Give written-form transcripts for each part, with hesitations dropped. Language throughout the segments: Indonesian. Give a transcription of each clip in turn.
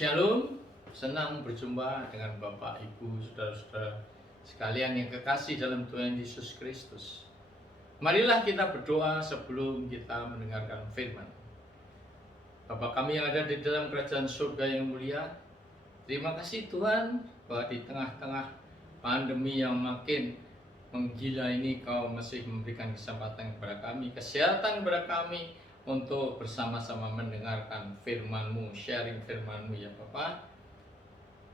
Shalom, senang berjumpa dengan Bapak, Ibu, Saudara-saudara sekalian yang kekasih dalam Tuhan Yesus Kristus. Marilah kita berdoa sebelum kita mendengarkan firman. Bapa kami yang ada di dalam kerajaan surga yang mulia, terima kasih Tuhan bahwa di tengah-tengah pandemi yang makin menggila ini Kau masih memberikan kesempatan kepada kami, kesehatan kepada kami, untuk bersama-sama mendengarkan firman-Mu, sharing firman-Mu ya Bapa.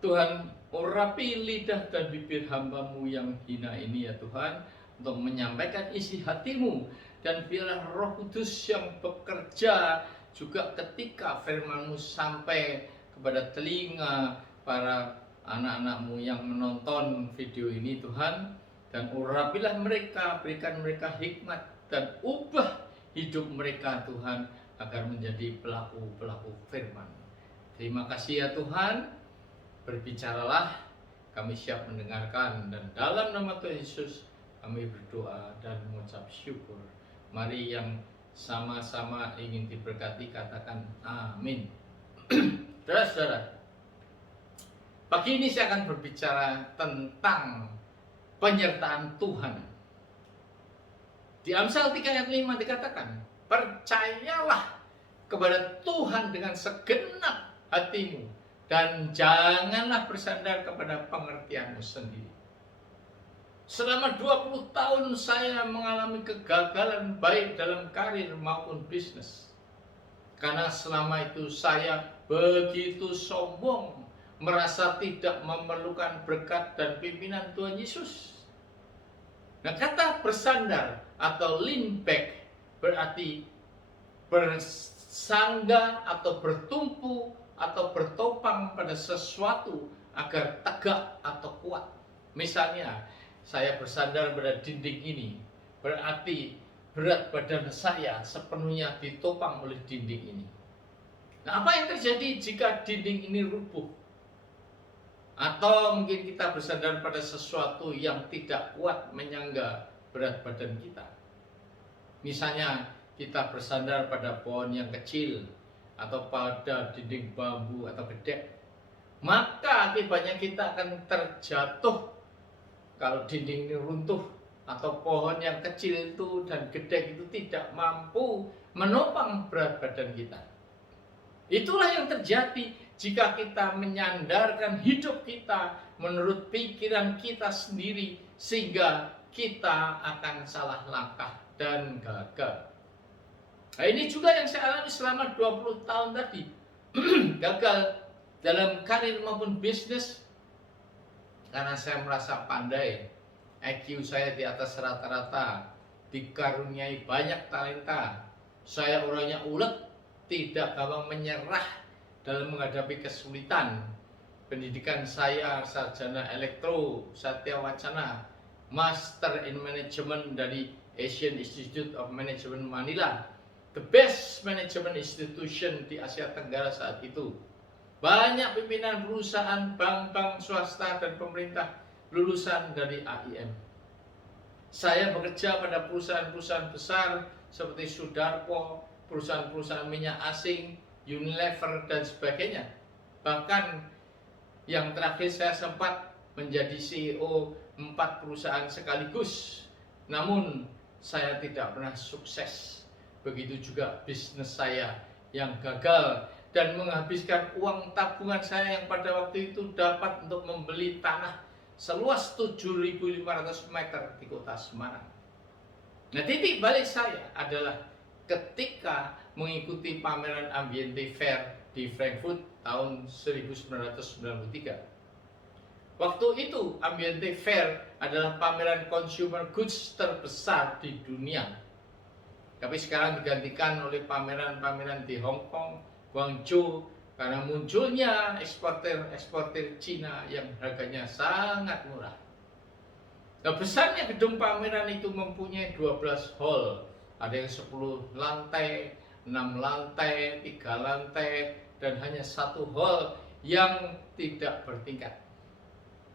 Tuhan, urapi lidah dan bibir hamba-Mu yang hina ini ya Tuhan, untuk menyampaikan isi hati-Mu, dan biarlah Roh Kudus yang bekerja juga ketika firman-Mu sampai kepada telinga para anak-anak-Mu yang menonton video ini Tuhan, dan urapilah mereka, berikan mereka hikmat dan ubah hidup mereka Tuhan, agar menjadi pelaku-pelaku firman. Terima kasih ya Tuhan, berbicaralah, kami siap mendengarkan, dan dalam nama Tuhan Yesus kami berdoa dan mengucap syukur. Mari yang sama-sama ingin diberkati katakan amin. Saudara-saudara, pagi ini saya akan berbicara tentang penyertaan Tuhan. Di Amsal 3 ayat 5 dikatakan, percayalah kepada Tuhan dengan segenap hatimu, dan janganlah bersandar kepada pengertianmu sendiri. Selama 20 tahun saya mengalami kegagalan baik dalam karir maupun bisnis. Karena selama itu saya begitu sombong, merasa tidak memerlukan berkat dan pimpinan Tuhan Yesus. Nah, kata bersandar atau lean back berarti bersandar atau bertumpu atau bertopang pada sesuatu agar tegak atau kuat. Misalnya, saya bersandar pada dinding ini, berarti berat badan saya sepenuhnya ditopang oleh dinding ini. Nah, apa yang terjadi jika dinding ini rubuh? Atau mungkin kita bersandar pada sesuatu yang tidak kuat menyangga berat badan kita. Misalnya kita bersandar pada pohon yang kecil atau pada dinding bambu atau gedek, maka akibatnya kita akan terjatuh kalau dinding ini runtuh atau pohon yang kecil itu dan gedek itu tidak mampu menopang berat badan kita. Itulah yang terjadi jika kita menyandarkan hidup kita menurut pikiran kita sendiri, sehingga kita akan salah langkah dan gagal. Nah, ini juga yang saya alami selama 20 tahun tadi. Gagal dalam karir maupun bisnis karena saya merasa pandai, IQ saya di atas rata-rata, dikaruniai banyak talenta, saya orangnya ulet, tidak gampang menyerah dalam menghadapi kesulitan. Pendidikan saya sarjana elektro Satya Wacana, Master in Management dari Asian Institute of Management Manila, the best management institution di Asia Tenggara saat itu. Banyak pimpinan perusahaan, bank-bank swasta dan pemerintah lulusan dari AIM. Saya bekerja pada perusahaan-perusahaan besar seperti Sudarko, perusahaan-perusahaan minyak asing, Unilever dan sebagainya. Bahkan yang terakhir saya sempat menjadi CEO 4 perusahaan sekaligus. Namun saya tidak pernah sukses. Begitu juga bisnis saya yang gagal dan menghabiskan uang tabungan saya yang pada waktu itu dapat untuk membeli tanah seluas 7.500 meter di kota Semarang. Nah, titik balik saya adalah ketika mengikuti pameran Ambiente Fair di Frankfurt tahun 1993. Waktu itu Ambiente Fair adalah pameran consumer goods terbesar di dunia. Tapi sekarang digantikan oleh pameran-pameran di Hong Kong, Guangzhou, karena munculnya eksportir Cina yang harganya sangat murah. Nah, besarnya gedung pameran itu mempunyai 12 hall. Ada yang 10 lantai, 6 lantai, 3 lantai, dan hanya 1 hall yang tidak bertingkat.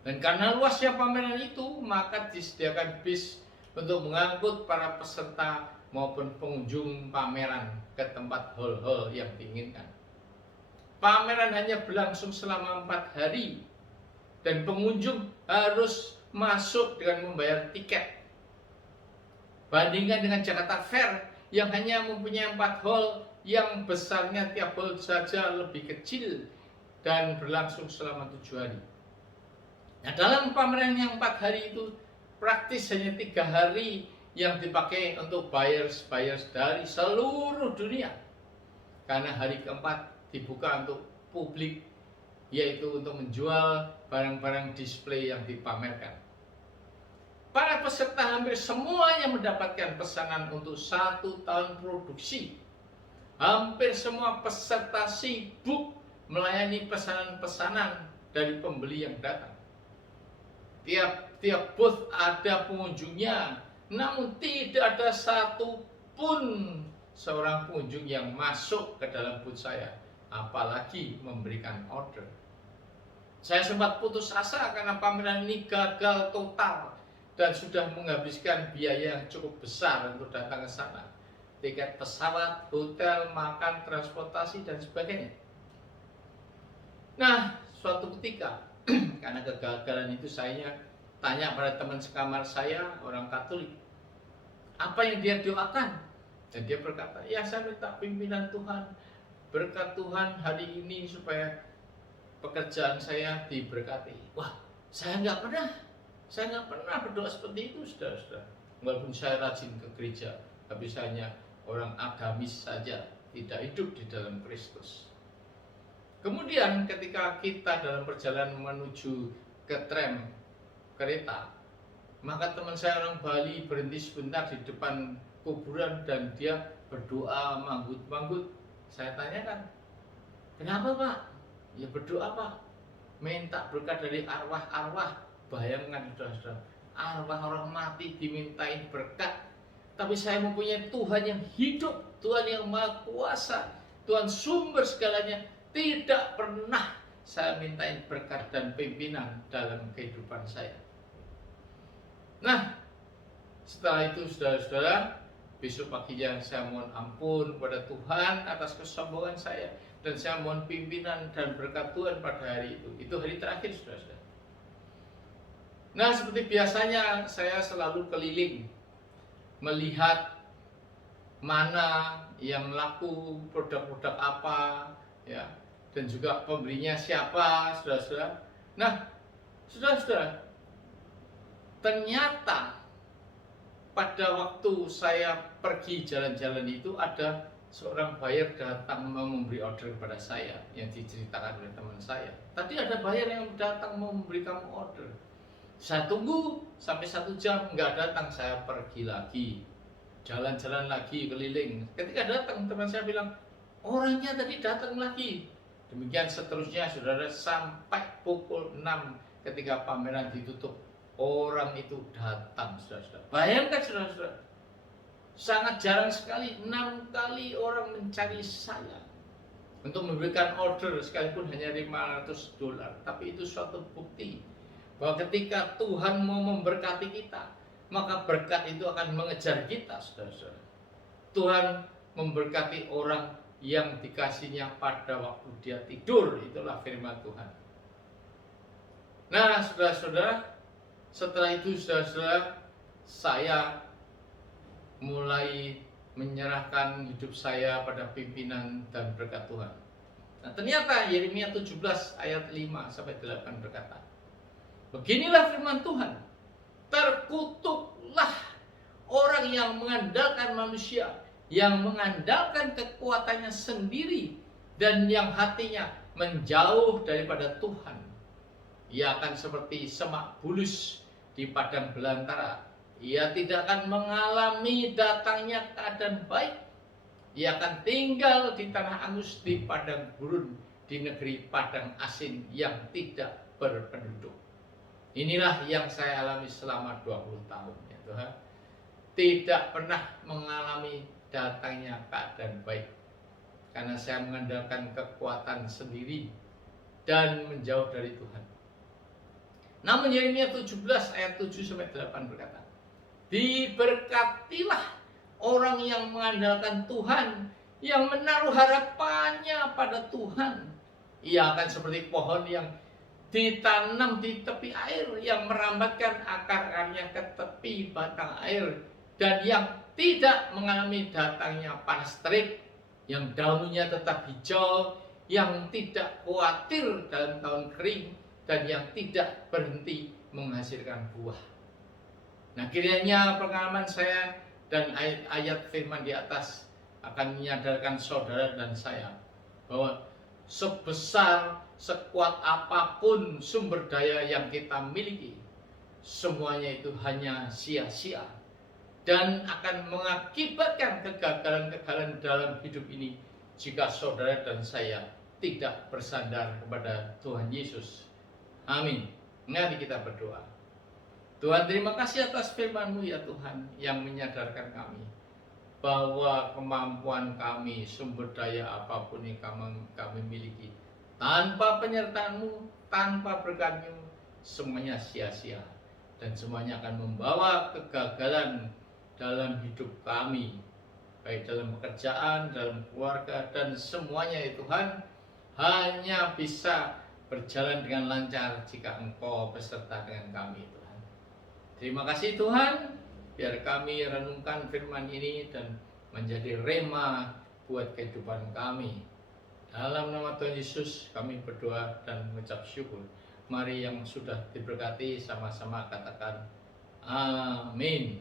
Dan karena luasnya pameran itu, maka disediakan bis untuk mengangkut para peserta maupun pengunjung pameran ke tempat hall-hall yang diinginkan. Pameran hanya berlangsung selama 4 hari dan pengunjung harus masuk dengan membayar tiket. Bandingkan dengan Jakarta Fair yang hanya mempunyai 4 hall yang besarnya tiap hall saja lebih kecil dan berlangsung selama 7 hari. Nah, dalam pameran yang 4 hari itu praktis hanya 3 hari yang dipakai untuk buyers dari seluruh dunia. Karena hari keempat dibuka untuk publik, yaitu untuk menjual barang-barang display yang dipamerkan. Para peserta hampir semuanya mendapatkan pesanan untuk 1 tahun produksi. Hampir semua peserta sibuk melayani pesanan-pesanan dari pembeli yang datang. Tiap booth ada pengunjungnya, namun tidak ada satupun seorang pengunjung yang masuk ke dalam booth saya, apalagi memberikan order. Saya sempat putus asa karena pameran ini gagal total dan sudah menghabiskan biaya yang cukup besar untuk datang ke sana. Tiket pesawat, hotel, makan, transportasi, dan sebagainya. Nah, suatu ketika, karena kegagalan itu saya tanya pada teman sekamar saya, orang Katolik, apa yang dia doakan? Dan dia berkata, ya saya minta pimpinan Tuhan, berkat Tuhan hari ini supaya pekerjaan saya diberkati. Wah, saya nggak pernah berdoa seperti itu, saudara-saudara. Walaupun saya rajin ke gereja, tapi saya hanya orang agamis saja, tidak hidup di dalam Kristus. Kemudian ketika kita dalam perjalanan menuju ke tram kereta, maka teman saya orang Bali berhenti sebentar di depan kuburan dan dia berdoa manggut-manggut. Saya tanyakan, kenapa Pak? Ya berdoa Pak, minta berkat dari arwah-arwah. Bayangkan saudara-saudara, arwah orang mati dimintain berkat. Tapi saya mempunyai Tuhan yang hidup, Tuhan yang maha kuasa, Tuhan sumber segalanya. Tidak pernah saya mintain berkat dan pimpinan dalam kehidupan saya. Nah, setelah itu saudara-saudara, besok paginya saya mohon ampun kepada Tuhan atas kesombongan saya, dan saya mohon pimpinan dan berkat Tuhan pada hari itu. Itu hari terakhir saudara-saudara. Nah, seperti biasanya saya selalu keliling melihat mana yang laku, produk-produk apa, ya, dan juga pembelinya siapa, saudara-saudara. Nah, saudara-saudara, ternyata pada waktu saya pergi jalan-jalan itu ada seorang buyer datang mau memberi order kepada saya yang diceritakan oleh teman saya. Tadi ada buyer yang datang mau memberi kamu order. Saya tunggu sampai 1 jam, nggak datang. Saya pergi lagi, jalan-jalan lagi, keliling. Ketika datang, teman saya bilang, orangnya tadi datang lagi. Demikian seterusnya, saudara, sampai pukul 6 ketika pameran ditutup. Orang itu datang, saudara-saudara. Bayangkan, saudara-saudara, sangat jarang sekali, 6 kali orang mencari saya untuk memberikan order, sekalipun hanya $500. Tapi itu suatu bukti bahwa ketika Tuhan mau memberkati kita, maka berkat itu akan mengejar kita, saudara-saudara. Tuhan memberkati orang yang dikasihnya pada waktu dia tidur, itulah firman Tuhan. Nah, saudara-saudara, setelah itu saudara-saudara, saya mulai menyerahkan hidup saya pada pimpinan dan berkat Tuhan. Nah, ternyata Yeremia 17 ayat 5-8 berkata, beginilah firman Tuhan, terkutuklah orang yang mengandalkan manusia, yang mengandalkan kekuatannya sendiri, dan yang hatinya menjauh daripada Tuhan. Ia akan seperti semak bulus di padang belantara. Ia tidak akan mengalami datangnya keadaan baik. Ia akan tinggal di tanah angus, di padang gurun, di negeri padang asin yang tidak berpenduduk. Inilah yang saya alami selama 20 tahun, ya Tuhan. Tidak pernah mengalami datangnya keadaan baik, karena saya mengandalkan kekuatan sendiri dan menjauh dari Tuhan. Namun Yeremia 17 ayat 7-8 berkata, diberkatilah orang yang mengandalkan Tuhan, yang menaruh harapannya pada Tuhan. Ia akan seperti pohon yang ditanam di tepi air, yang merambatkan akar-akarnya ke tepi batang air, dan yang tidak mengalami datangnya panas terik, yang daunnya tetap hijau, yang tidak khawatir dalam tahun kering, dan yang tidak berhenti menghasilkan buah. Nah, kiranya pengalaman saya dan ayat firman di atas akan menyadarkan saudara dan saya bahwa sebesar, sekuat apapun sumber daya yang kita miliki, semuanya itu hanya sia-sia dan akan mengakibatkan kegagalan-kegagalan dalam hidup ini jika saudara dan saya tidak bersandar kepada Tuhan Yesus. Amin. Mari kita berdoa. Tuhan, terima kasih atas firman-Mu ya Tuhan, yang menyadarkan kami bahwa kemampuan kami, sumber daya apapun yang kami miliki, tanpa penyertaan-Mu, tanpa berkat-Mu, semuanya sia-sia dan semuanya akan membawa kegagalan dalam hidup kami, baik dalam pekerjaan, dalam keluarga, dan semuanya ya Tuhan hanya bisa berjalan dengan lancar jika Engkau beserta dengan kami Tuhan. Terima kasih Tuhan, biar kami renungkan firman ini dan menjadi rema buat kehidupan kami. Dalam nama Tuhan Yesus kami berdoa dan mengucap syukur. Mari yang sudah diberkati sama-sama katakan amin.